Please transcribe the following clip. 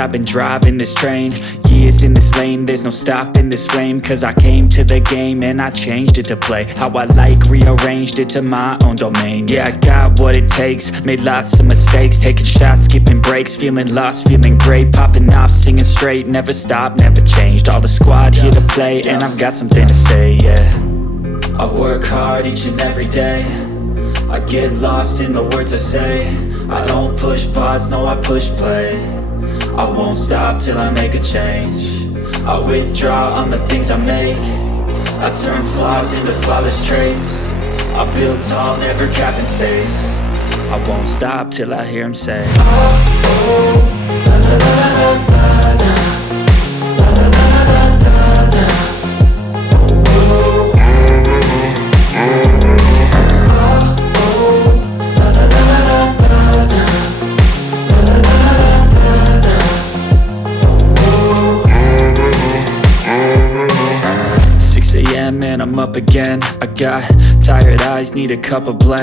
I've been driving this train, years in this lane, there's no stopping this flame. Cause I came to the game and I changed it to play how I like, rearranged it to my own domain. Yeah, I got what it takes, made lots of mistakes, taking shots, skipping breaks, feeling lost, feeling great, popping off, singing straight, never stopped, never changed. All the squad here to play, and I've got something to say, yeah. I work hard each and every day, I get lost in the words I say. I don't push pause, no I push play. I won't stop till I make a change. I withdraw on the things I make. I turn flaws into flawless traits. I build tall, never capped in space. I won't stop till I hear him say, oh, oh, la la la la la la, la la la la la la, oh, oh, and I'm up again. I got tired eyes, need a cup of blend.